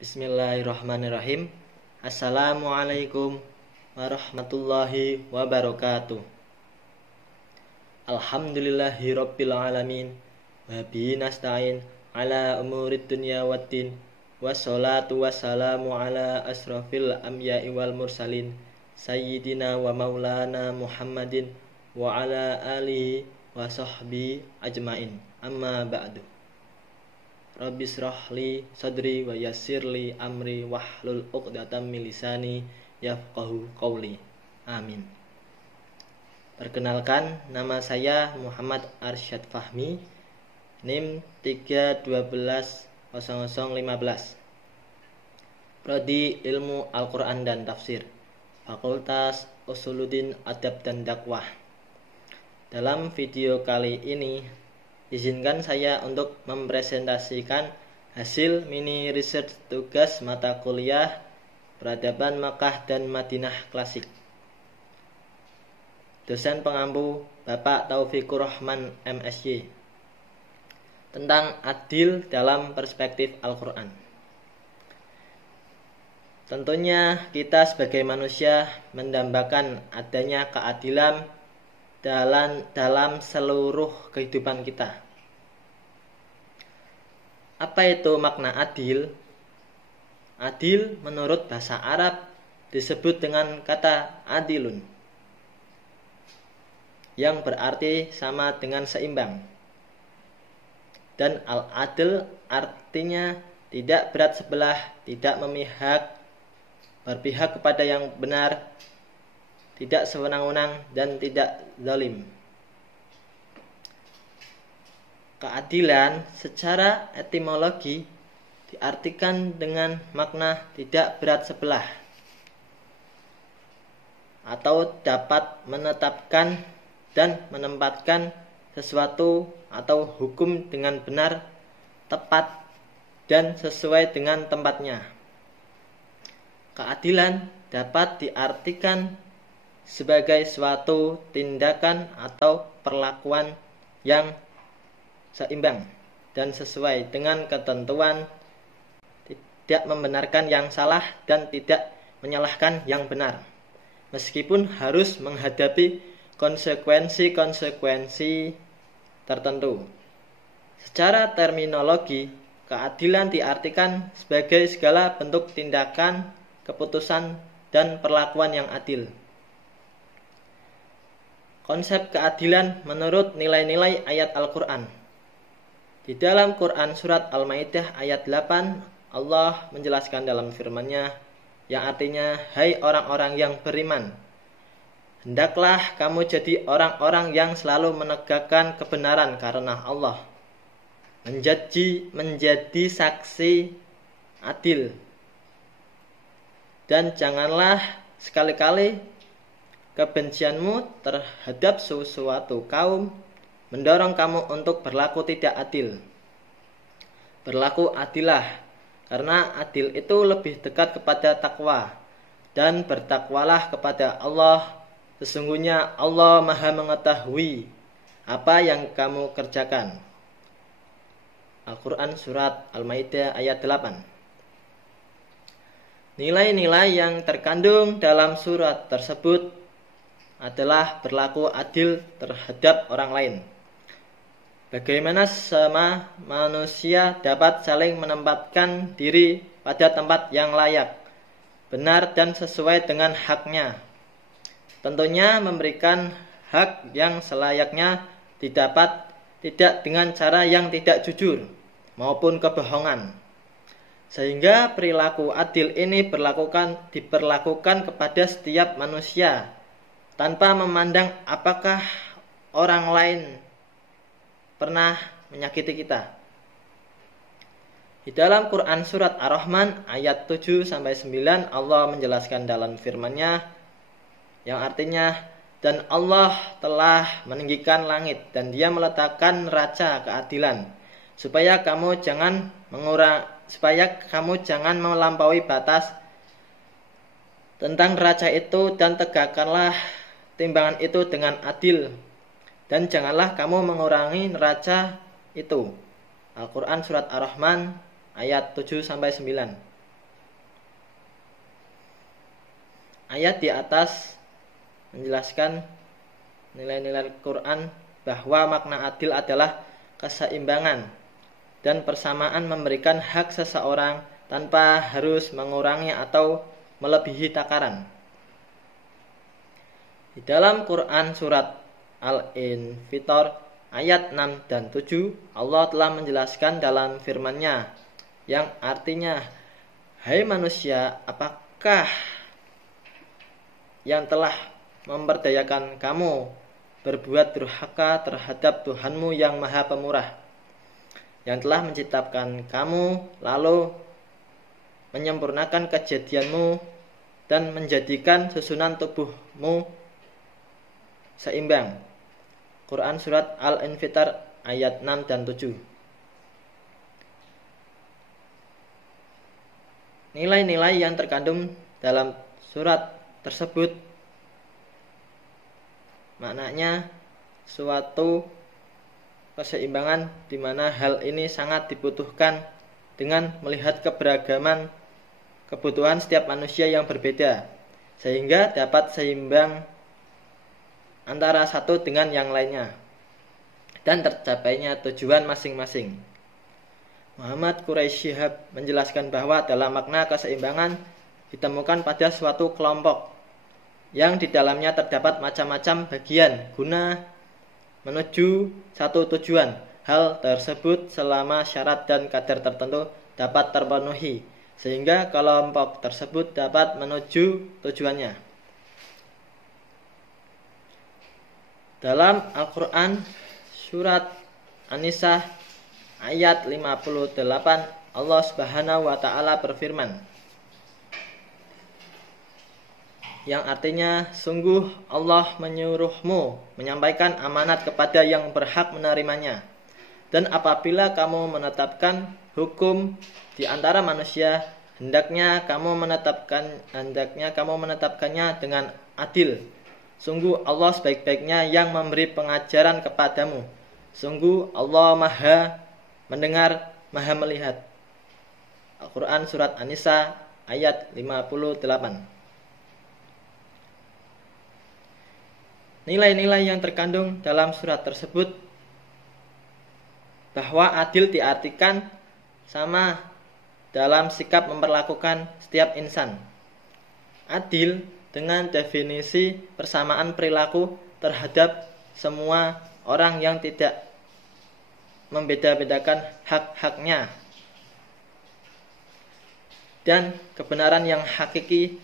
Bismillahirrahmanirrahim. Assalamualaikum warahmatullahi wabarakatuh. Alhamdulillahirabbil alamin. Wa bihi nasta'in ala umurid dunya waddin. Wassalatu wassalamu ala asrafil anbiya'i wal mursalin sayyidina wa maulana Muhammadin wa ala alihi wa sahbihi ajmain. Amma ba'du. Rabbi shrahli sadri wa yassirli amri wahlul 'uqdatam min lisani yafqahu qawli. Amin. Perkenalkan, nama saya Muhammad Arsyad Fahmi, NIM 3120015. Prodi Ilmu Al-Qur'an dan Tafsir, Fakultas Usuluddin Adab dan Dakwah. Dalam video kali ini izinkan saya untuk mempresentasikan hasil mini research tugas mata kuliah Peradaban Makkah dan Madinah Klasik. Dosen pengampu Bapak Taufikur Rahman MSy, tentang adil dalam perspektif Al-Quran. Tentunya kita sebagai manusia mendambakan adanya keadilan dalam seluruh kehidupan kita. Apa itu makna adil? Adil menurut bahasa Arab disebut dengan kata adilun, yang berarti sama dengan seimbang. Dan al-adil artinya tidak berat sebelah, tidak memihak, berpihak kepada yang benar, tidak sewenang-wenang, dan tidak zalim. Keadilan secara etimologi diartikan dengan makna tidak berat sebelah, atau dapat menetapkan dan menempatkan sesuatu atau hukum dengan benar, tepat, dan sesuai dengan tempatnya. Keadilan dapat diartikan sebagai suatu tindakan atau perlakuan yang seimbang dan sesuai dengan ketentuan, tidak membenarkan yang salah dan tidak menyalahkan yang benar, meskipun harus menghadapi konsekuensi-konsekuensi tertentu. Secara terminologi, keadilan diartikan sebagai segala bentuk tindakan, keputusan, dan perlakuan yang adil. Konsep keadilan menurut nilai-nilai ayat Al-Quran. Di dalam Quran surat Al-Maidah ayat 8, Allah menjelaskan dalam firman-Nya yang artinya, hai orang-orang yang beriman, hendaklah kamu jadi orang-orang yang selalu menegakkan kebenaran karena Allah, menjadi saksi adil, dan janganlah sekali-kali kebencianmu terhadap sesuatu kaum mendorong kamu untuk berlaku tidak adil. Berlaku adillah, karena adil itu lebih dekat kepada takwa, dan bertakwalah kepada Allah. Sesungguhnya Allah Maha mengetahui apa yang kamu kerjakan. Al-Quran surat Al-Maidah ayat 8. Nilai-nilai yang terkandung dalam surat tersebut adalah berlaku adil terhadap orang lain. Bagaimana sama manusia dapat saling menempatkan diri pada tempat yang layak, benar, dan sesuai dengan haknya. Tentunya memberikan hak yang selayaknya tidak dengan cara yang tidak jujur maupun kebohongan. Sehingga perilaku adil ini diperlakukan kepada setiap manusia, tanpa memandang apakah orang lain pernah menyakiti kita. Di dalam Quran surat Ar-Rahman ayat 7-9, Allah menjelaskan dalam firman-Nya yang artinya, dan Allah telah meninggikan langit dan Dia meletakkan neraca keadilan, supaya kamu jangan melampaui batas tentang neraca itu, dan tegakkanlah timbangan itu dengan adil, dan janganlah kamu mengurangi neraca itu. Al-Quran surat Ar-Rahman ayat 7-9. ayat di atas menjelaskan nilai-nilai Quran bahwa makna adil adalah keseimbangan dan persamaan, memberikan hak seseorang tanpa harus mengurangi atau melebihi takaran. Di dalam Quran surat Al-Infitor ayat 6 dan 7, Allah telah menjelaskan dalam firman-Nya yang artinya, "Hai manusia, apakah yang telah memperdayakan kamu berbuat durhaka terhadap Tuhanmu yang Maha Pemurah, yang telah menciptakan kamu lalu menyempurnakan kejadianmu dan menjadikan susunan tubuhmu seimbang." Quran surat Al-Infitar ayat 6 dan 7. Nilai-nilai yang terkandung dalam surat tersebut maknanya suatu keseimbangan di mana hal ini sangat dibutuhkan dengan melihat keberagaman kebutuhan setiap manusia yang berbeda, sehingga dapat seimbang antara satu dengan yang lainnya dan tercapainya tujuan masing-masing. Muhammad Quraisy Shihab menjelaskan bahwa dalam makna keseimbangan ditemukan pada suatu kelompok yang di dalamnya terdapat macam-macam bagian guna menuju satu tujuan. Hal tersebut selama syarat dan kadar tertentu dapat terpenuhi, sehingga kelompok tersebut dapat menuju tujuannya. Dalam Al-Quran surat An-Nisa ayat 58, Allah Subhanahu wa Ta'ala berfirman, yang artinya, "Sungguh Allah menyuruhmu menyampaikan amanat kepada yang berhak menerimanya, dan apabila kamu menetapkan hukum di antara manusia, hendaknya kamu menetapkannya dengan adil. Sungguh Allah sebaik-baiknya yang memberi pengajaran kepadamu. Sungguh Allah Maha mendengar, Maha melihat." Al-Quran surat An-Nisa ayat 58. Nilai-nilai yang terkandung dalam surat tersebut bahwa adil diartikan sama dalam sikap memperlakukan setiap insan. Adil dengan definisi persamaan perilaku terhadap semua orang yang tidak membeda-bedakan hak-haknya, dan kebenaran yang hakiki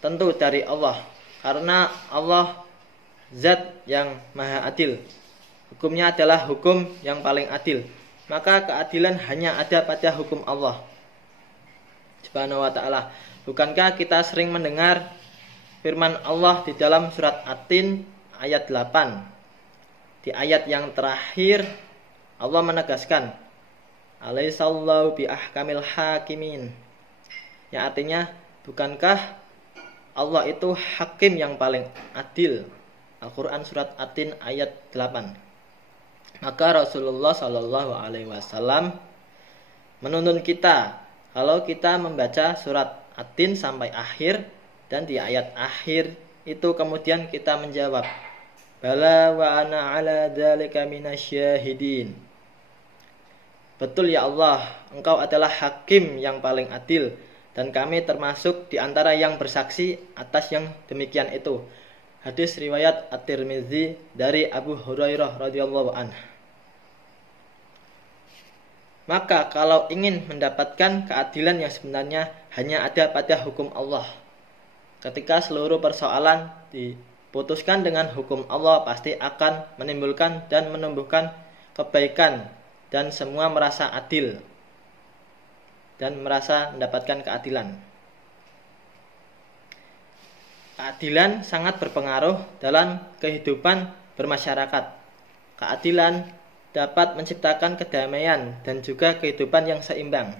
tentu dari Allah, karena Allah Zat yang maha adil. Hukumnya adalah hukum yang paling adil. Maka keadilan hanya ada pada hukum Allah Subhanahu wa ta'ala. Bukankah kita sering mendengar firman Allah di dalam surat At-Tin ayat 8? Di ayat yang terakhir Allah menegaskan, "Alaihissallahu bi ahkamil hakimin." Yang artinya, bukankah Allah itu hakim yang paling adil? Al-Quran surat At-Tin ayat 8. Maka Rasulullah Shallallahu Alaihi Wasallam menuntun kita kalau kita membaca surat At-Tin sampai akhir, dan di ayat akhir itu kemudian kita menjawab, "Bala wa ana ala dzalika minasyahidin." Betul ya Allah, Engkau adalah hakim yang paling adil, dan kami termasuk di antara yang bersaksi atas yang demikian itu. Hadis riwayat At-Tirmizi dari Abu Hurairah radhiyallahu anhu. Maka kalau ingin mendapatkan keadilan yang sebenarnya hanya ada pada hukum Allah. Ketika seluruh persoalan diputuskan dengan hukum Allah, pasti akan menimbulkan dan menumbuhkan kebaikan, dan semua merasa adil dan merasa mendapatkan keadilan. Keadilan sangat berpengaruh dalam kehidupan bermasyarakat. Keadilan dapat menciptakan kedamaian dan juga kehidupan yang seimbang.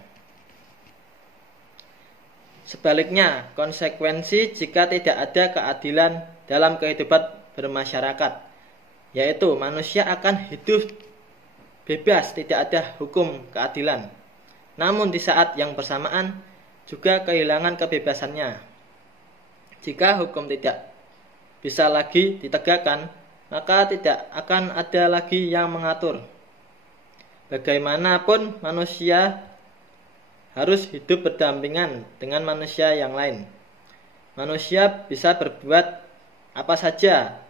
Sebaliknya, konsekuensi jika tidak ada keadilan dalam kehidupan bermasyarakat, yaitu manusia akan hidup bebas, tidak ada hukum keadilan. Namun di saat yang bersamaan juga kehilangan kebebasannya. Jika hukum tidak bisa lagi ditegakkan, maka tidak akan ada lagi yang mengatur. Bagaimanapun manusia harus hidup berdampingan dengan manusia yang lain. Manusia bisa berbuat apa saja,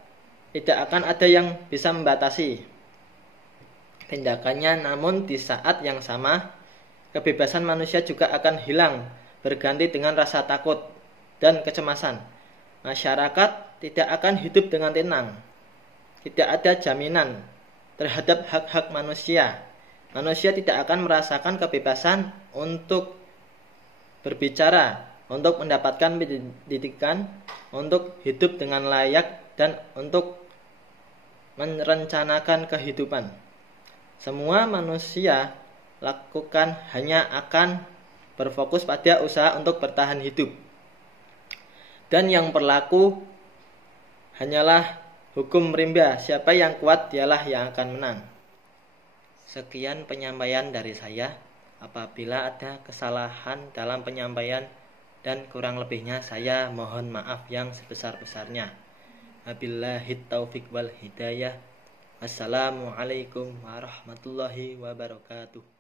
tidak akan ada yang bisa membatasi tindakannya, namun di saat yang sama, kebebasan manusia juga akan hilang, berganti dengan rasa takut dan kecemasan. Masyarakat tidak akan hidup dengan tenang. Tidak ada jaminan terhadap hak-hak manusia. Manusia tidak akan merasakan kebebasan untuk berbicara, untuk mendapatkan pendidikan, untuk hidup dengan layak, dan untuk merencanakan kehidupan. Semua manusia lakukan hanya akan berfokus pada usaha untuk bertahan hidup. Dan yang berlaku hanyalah hukum rimba, siapa yang kuat dialah yang akan menang. Sekian penyampaian dari saya. Apabila ada kesalahan dalam penyampaian dan kurang lebihnya, saya mohon maaf yang sebesar-besarnya. Wabillahi taufiq wal hidayah. Assalamualaikum warahmatullahi wabarakatuh.